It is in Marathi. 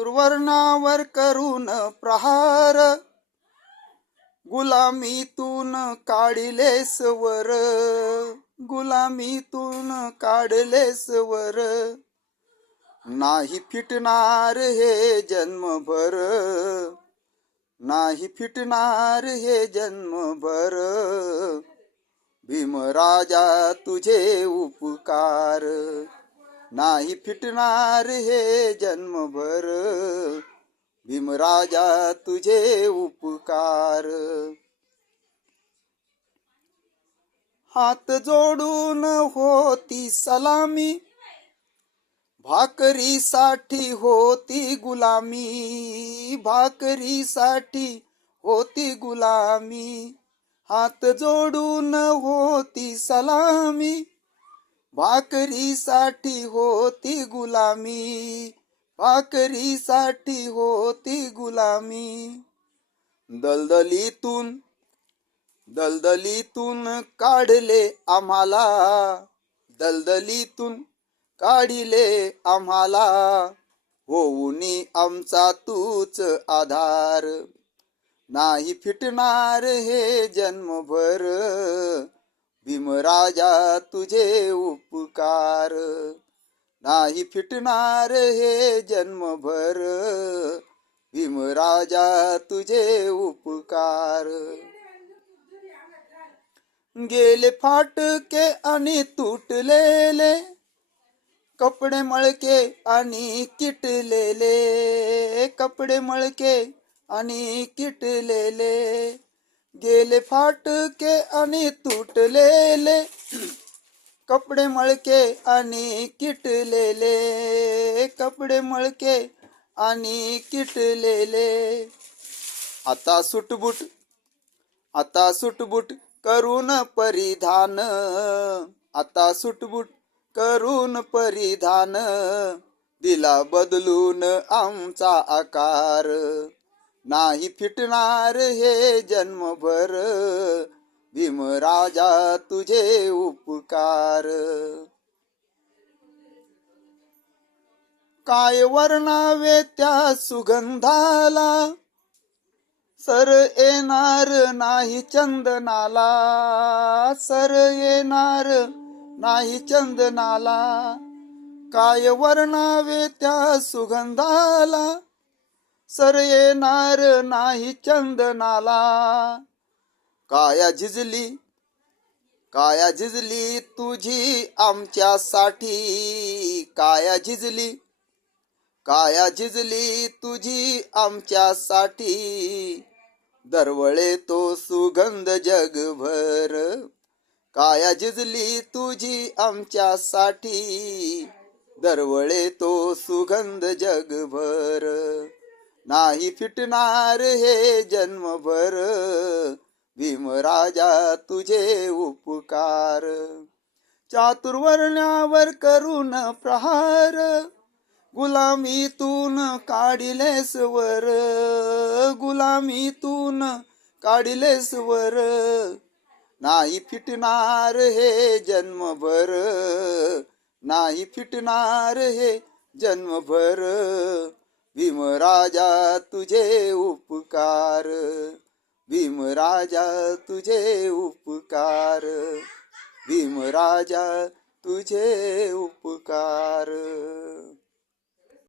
सुरवर्णावर करून प्रहार. गुलामीतून काढिले स्वर. गुलामीतून काढले स्वर. नाही फिटणार हे जन्मभर. नाही फिटणार हे जन्मभर. भीमराजा तुझे उपकार. नाही फिटणार हे जन्मभर. भीमराजा तुझे उपकार. हात जोडून होती सलामी. भाकरीसाठी होती गुलामी. भाकरीसाठी होती गुलामी. हात जोडून होती सलामी. भाकरीसाठी होती गुलामी भाकरीसाठी होती गुलामी. दलदलीतून दलदलीतून काढले आम्हाला दलदलीतून काढिले आम्हाला. होऊनी आमचा तूच आधार नाही फिटणार हे जन्मभर. राजा तुझे उपकार. नाही फिटणार हे जन्मभर. भीमराजा तुझे उपकार. गेले फाटके आणि तुटलेले. कपडे मळके आणि किटलेले. कपडे मळके आणि किटलेले. गेले फाटके आणि तुटलेले. कपडे मळके आणि किटलेले. कपडे मळके आणि किटलेले. आता सुटबुट आता सुटबुट करून परिधान. आता सुटबुट करून परिधान. दिला बदलून आमचा आकार. नाही फिटणार हे जन्मभर भीमराजा तुझे उपकार. काय वर्णावे त्या सुगंधाला? सर येणार नाही चंदनाला. सर येणार नाही चंदनाला. काय वर्णावे त्या सुगंधाला? सर येणार नाही चंदनाला. काया झिजली काया झिजली तुझी आमच्यासाठी. काया झिजली काया झिजली तुझी आमच्यासाठी. दरवळे तो सुगंध जगभर. काया झिजली तुझी आमच्यासाठी. दरवळे तो सुगंध जगभर. नाही फिटणार हे जन्मभर भीमराजा तुझे उपकार. चातुर्वर्ण्यावर करून प्रहार गुलामीतून काढिलेस वर. गुलामीतून काढिलेस वर. नाही फिटणार हे जन्मभर नाही फिटणार हे जन्मभर. भीमराजा तुझे उपकार. भीमराजा तुझे उपकार. भीमराजा तुझे उपकार.